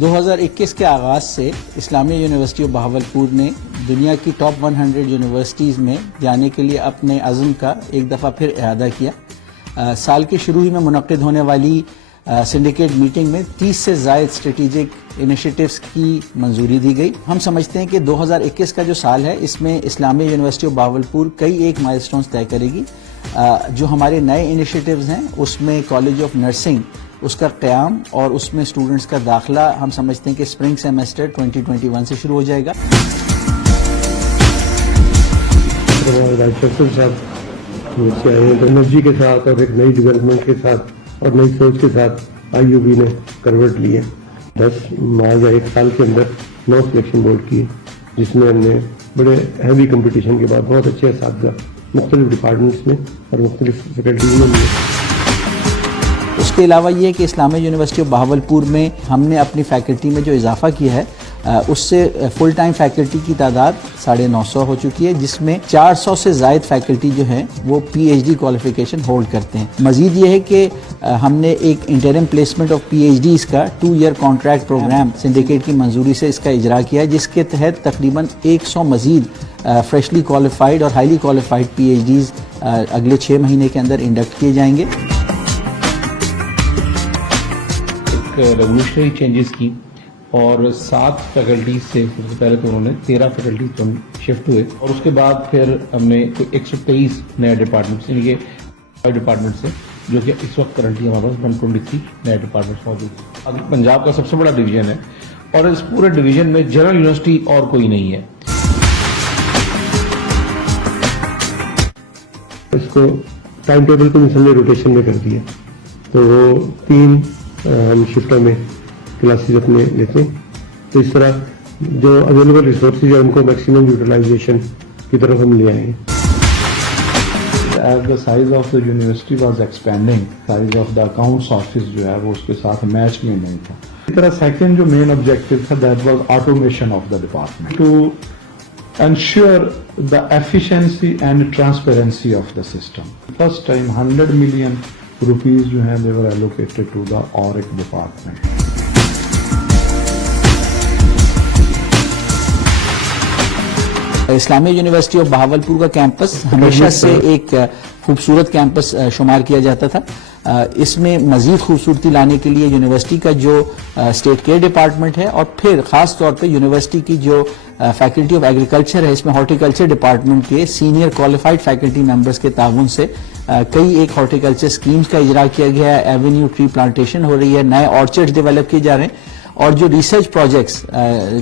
2021 کے آغاز سے اسلامیہ یونیورسٹی آف بہاولپور نے دنیا کی ٹاپ 100 یونیورسٹیز میں جانے کے لیے اپنے عزم کا ایک دفعہ پھر اعادہ کیا۔ سال کے شروع ہی میں منعقد ہونے والی سنڈیکیٹ میٹنگ میں 30 سے زائد اسٹریٹجک انیشیٹوز کی منظوری دی گئی۔ ہم سمجھتے ہیں کہ 2021 کا جو سال ہے اس میں اسلامیہ یونیورسٹی آف بہاولپور کئی ایک مائل سٹونز طے کرے گی۔ جو ہمارے نئے انیشیٹوز ہیں اس میں کالج آف نرسنگ اس کا قیام اور اس میں اسٹوڈنٹس کا داخلہ ہم سمجھتے ہیں کہ اسپرنگ سیمسٹر 2021 سے شروع ہو جائے گا۔ انرجی کے ساتھ اور ایک نئی ڈیولپمنٹ کے ساتھ اور نئی سوچ کے ساتھ آئی یو بی نے کروٹ لیے 10 ماہ یا 1 سال کے اندر 9 سلیکشن بورڈ کیے، جس میں ہم نے بڑے ہیوی کمپٹیشن کے بعد بہت اچھے اساتذہ مختلف ڈپارٹمنٹس میں اور مختلف فیکلٹیز میں لیے۔ اس کے علاوہ یہ کہ اسلامیہ یونیورسٹی آف بہاولپور میں ہم نے اپنی فیکلٹی میں جو اضافہ کیا ہے اس سے فل ٹائم فیکلٹی کی تعداد 950 ہو چکی ہے، جس میں 400 سے زائد فیکلٹی جو ہیں وہ P H D qualification hold کرتے ہیں۔ مزید یہ ہے کہ ہم نے ایک interim placement of P H Ds کا 2 ایئر کانٹریکٹ پروگرام سنڈیکیٹ کی منظوری سے اس کا اجرا کیا ہے، جس کے تحت تقریباً 100 مزید فریشلی کوالیفائڈ اور highly qualified P H Ds اگلے 6 مہینے کے اندر انڈکٹ کیے جائیں گے۔ ریگولیشنری چینجز کی اور 7 فیکلٹیز سے سب سے پہلے تو انہوں نے 13 فیکلٹیز پر شفٹ ہوئے، اور اس کے بعد پھر ہم نے 123 نئے ڈپارٹمنٹس یعنی کہ 5 ڈپارٹمنٹ سے، جو کہ اس وقت کرنٹلی ہمارے پاس 123 نئے ڈپارٹمنٹس موجود ہیں۔ پنجاب کا سب سے بڑا ڈویژن ہے اور اس پورے ڈویژن میں جنرل یونیورسٹی اور کوئی نہیں ہے۔ اس کو ٹائم ٹیبل کو مسلسل روٹیشن میں کر دیا، تو وہ 3 ہم شفٹوں میں کلاسز اپنے لیتے ہیں، تو اس طرح جو اویلیبل ریسورسز ہیں ان کو میکسیمم یوٹیلائزیشن کی طرف ہم لے آئے ہیں۔ As the size of the university was expanding, size of the accounts office جو ہے وہ اس کے ساتھ میچ میں نہیں تھا۔ اسی طرح سیکنڈ جو مین آبجیکٹو تھا that was automation of the department to ensure the efficiency and transparency of the system. First time 100 million rupees جو ہیں they were allocated to the audit department. Islamia university of Bahawalpur کا campus ہمیشہ سے ایک خوبصورت campus شمار کیا جاتا تھا۔ اس میں مزید خوبصورتی لانے کے لیے یونیورسٹی کا جو اسٹیٹ کیئر ڈپارٹمنٹ ہے اور پھر خاص طور پہ یونیورسٹی کی جو فیکلٹی آف ایگریکلچر ہے، اس میں ہارٹیکلچر ڈپارٹمنٹ کے سینئر کوالیفائڈ فیکلٹی ممبرز کے تعاون سے کئی ایک ہارٹیکلچر سکیمز کا اجرا کیا گیا ہے، ایونیو ٹری پلانٹیشن ہو رہی ہے، نئے آرچرڈ ڈیولپ کیے جا رہے ہیں، اور جو ریسرچ پروجیکٹس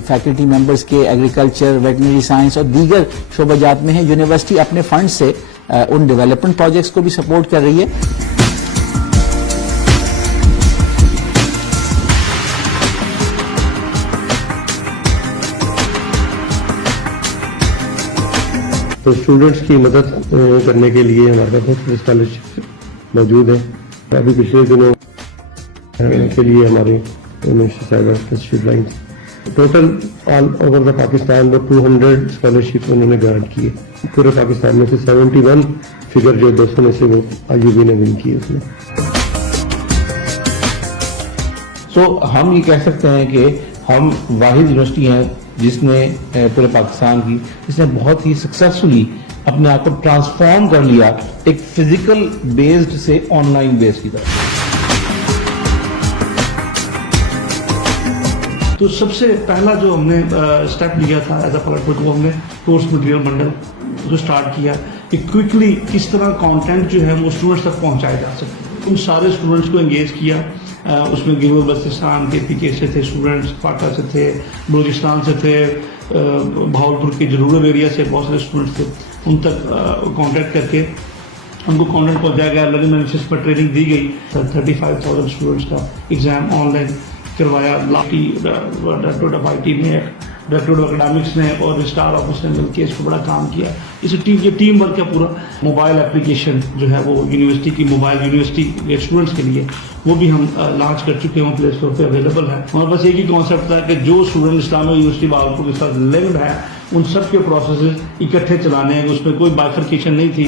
فیکلٹی ممبرز کے ایگریکلچر، ویٹنری سائنس اور دیگر شعبہ جات میں ہیں، یونیورسٹی اپنے فنڈ سے ان ڈیولپمنٹ پروجیکٹس کو بھی سپورٹ کر رہی ہے۔ تو اسٹوڈنٹس کی مدد کرنے کے لیے ہمارے پاس بہت ساری اسکالرشپ موجود ہیں۔ ابھی پچھلے دنوں ان کے لیے ہمارے total all over the Pakistan 200 scholarship انہوں نے گرانٹ کیے، پورے پاکستان میں سے 71 فگر جو 200 میں سے وہ آئی یو بی نے ون کی اس میں۔ سو ہم یہ کہہ سکتے ہیں کہ ہم واحد یونیورسٹی ہیں جس نے پورے پاکستان کی جس نے بہت ہی سکسیسفلی اپنے آپ کو ٹرانسفارم کر لیا ایک فزیکل بیسڈ سے آن لائن بیس کی طرف۔ تو سب سے پہلا جو ہم نے اسٹیپ لیا تھا ایز اے پلیٹفارم، وہ ہم نے کورس مٹیریل بنڈل جو اسٹارٹ کیا کہ کوئکلی کس طرح کانٹینٹ جو ہے وہ اسٹوڈنٹس تک پہنچایا جا سکے۔ ان سارے اسٹوڈنٹس کو انگیج کیا، اس میں گلگت بلتستان کے پی کے سے تھے اسٹوڈنٹس، فاٹا سے تھے، بلوچستان سے تھے، بہاولپور کے جو رورل ایریا سے بہت سارے اسٹوڈنٹس تھے، ان تک کانٹیکٹ کر کے ان کو کانٹینٹ پہنچایا گیا، لرننگ مینجمنٹ پر ٹریننگ دی گئی۔ 35,000 اسٹوڈنٹس کا ایگزام آن لائن کروایا۔ ڈائریکٹریٹ آف آئی ٹی نے، ڈائریکٹریٹ آف اکیڈمکس نے اور رجسٹرار آفس نے مل کے اس کو بڑا کام کیا۔ اس ٹیم ورک کا پورا موبائل اپلیکیشن جو ہے وہ یونیورسٹی کی موبائل یونیورسٹی کے اسٹوڈنٹس کے لیے وہ بھی ہم لانچ کر چکے ہیں، پلے اسٹور پہ اویلیبل ہے۔ ہمارے پاس ایک ہی کانسیپٹ تھا کہ جو اسٹوڈنٹ اسلامیہ یونیورسٹی بہاولپور کے ساتھ لنکڈ ہے ان سب کے پروسیسز اکٹھے چلانے ہیں، اس میں کوئی بائفرکیشن نہیں تھی۔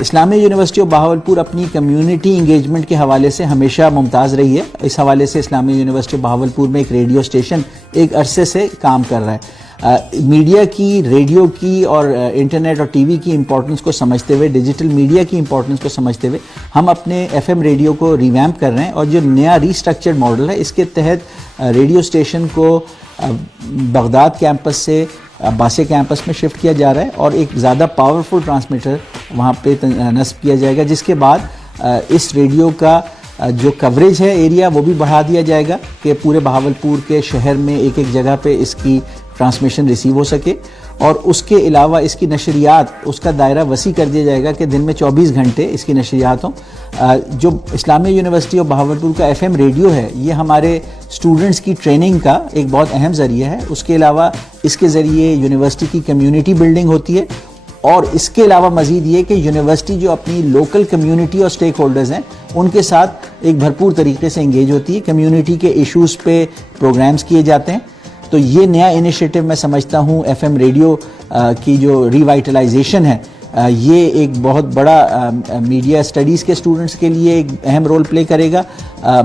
اسلامیہ یونیورسٹی آف بہاولپور اپنی کمیونٹی انگیجمنٹ کے حوالے سے ہمیشہ ممتاز رہی ہے. اس حوالے سے اسلامیہ یونیورسٹی آف بہاولپور میں ایک ریڈیو اسٹیشن ایک عرصے سے کام کر رہا ہے. میڈیا کی, ریڈیو کی اور انٹرنیٹ اور ٹی وی کی امپورٹنس کو سمجھتے ہوئے, ڈیجیٹل میڈیا کی امپورٹنس کو سمجھتے ہوئے ہم اپنے ایف ایم ریڈیو کو ریویمپ کر رہے ہیں. اور جو نیا ریسٹرکچرڈ ماڈل ہے اس کے تحت ریڈیو اسٹیشن کو بغداد کیمپس سے عباسیہ کیمپس میں شفٹ کیا جا رہا ہے اور ایک زیادہ پاورفل ٹرانسمیٹر وہاں پہ نصب کیا جائے گا, جس کے بعد اس ریڈیو کا جو کوریج ہے ایریا وہ بھی بڑھا دیا جائے گا کہ پورے بہاولپور کے شہر میں ایک ایک جگہ پہ اس کی ٹرانسمیشن ریسیو ہو سکے. اور اس کے علاوہ اس کی نشریات, اس کا دائرہ وسیع کر دیا جائے گا کہ دن میں 24 گھنٹے اس کی نشریات ہوں. جو اسلامیہ یونیورسٹی آف بہاولپور کا ایف ایم ریڈیو ہے یہ ہمارے اسٹوڈنٹس کی ٹریننگ کا ایک بہت اہم ذریعہ ہے. اس کے علاوہ اس کے ذریعے یونیورسٹی کی کمیونٹی بلڈنگ ہوتی ہے, اور اس کے علاوہ مزید یہ کہ یونیورسٹی جو اپنی لوکل کمیونٹی اور سٹیک ہولڈرز ہیں ان کے ساتھ ایک بھرپور طریقے سے انگیج ہوتی ہے. کمیونٹی کے ایشوز پہ پروگرامز کیے جاتے ہیں. تو یہ نیا انیشیٹو میں سمجھتا ہوں ایف ایم ریڈیو کی جو ریوائٹلائزیشن ہے یہ ایک بہت بڑا میڈیا اسٹڈیز کے اسٹوڈنٹس کے لیے ایک اہم رول پلے کرے گا.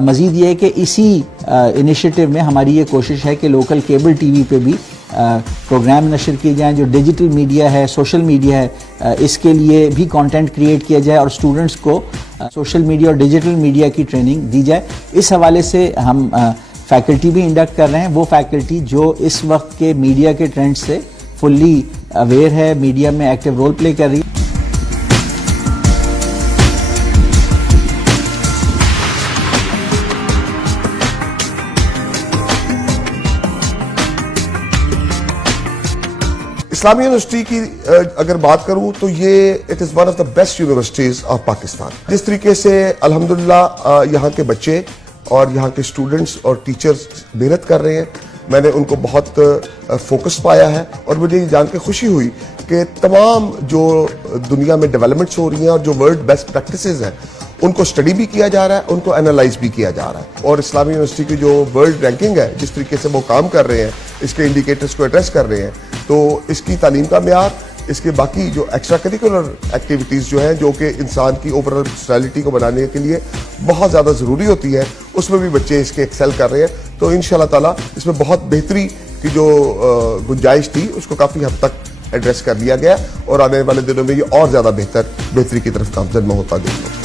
مزید یہ ہے کہ اسی انیشیٹو میں ہماری یہ کوشش ہے کہ لوکل کیبل ٹی وی پہ بھی پروگرام نشر کیے جائیں. جو ڈیجیٹل میڈیا ہے, سوشل میڈیا ہے, اس کے لیے بھی کانٹینٹ کریٹ کیا جائے اور اسٹوڈنٹس کو سوشل میڈیا اور ڈیجیٹل میڈیا کی ٹریننگ دی جائے. اس حوالے سے ہم فیکلٹی بھی انڈکٹ کر رہے ہیں, وہ فیکلٹی جو اس وقت کے میڈیا کے ٹرینڈ سے فلی اویئر ہے, میڈیا میں ایکٹیو رول پلے کر رہی ہے. اسلامیہ یونیورسٹی کی اگر بات کروں تو یہ it is one of the best universities of Pakistan. جس طریقے سے الحمدللہ یہاں کے بچے اور یہاں کے اسٹوڈنٹس اور ٹیچرز محنت کر رہے ہیں, میں نے ان کو بہت فوکس پایا ہے. اور مجھے یہ جان کے خوشی ہوئی کہ تمام جو دنیا میں ڈیولپمنٹس ہو رہی ہیں اور جو ورلڈ بیسٹ پریکٹسز ہیں ان کو اسٹڈی بھی کیا جا رہا ہے, ان کو انالائز بھی کیا جا رہا ہے. اور اسلامی یونیورسٹی کی جو ورلڈ رینکنگ ہے, جس طریقے سے وہ کام کر رہے ہیں, اس کے انڈیکیٹرز کو ایڈریس کر رہے ہیں, تو اس کی تعلیم کا معیار, اس کے باقی جو ایکسٹرا کریکولر ایکٹیویٹیز جو ہیں جو کہ انسان کی اوور آل پرسنالٹی کو بنانے کے لیے بہت زیادہ ضروری ہوتی ہے, اس میں بھی بچے اس کے ایکسل کر رہے ہیں. تو انشاءاللہ تعالیٰ اس میں بہت بہتری کی جو گنجائش تھی اس کو کافی حد تک ایڈریس کر لیا گیا, اور آنے والے دنوں میں یہ اور زیادہ بہتری کی طرف گامزن میں ہوتا دیکھیں.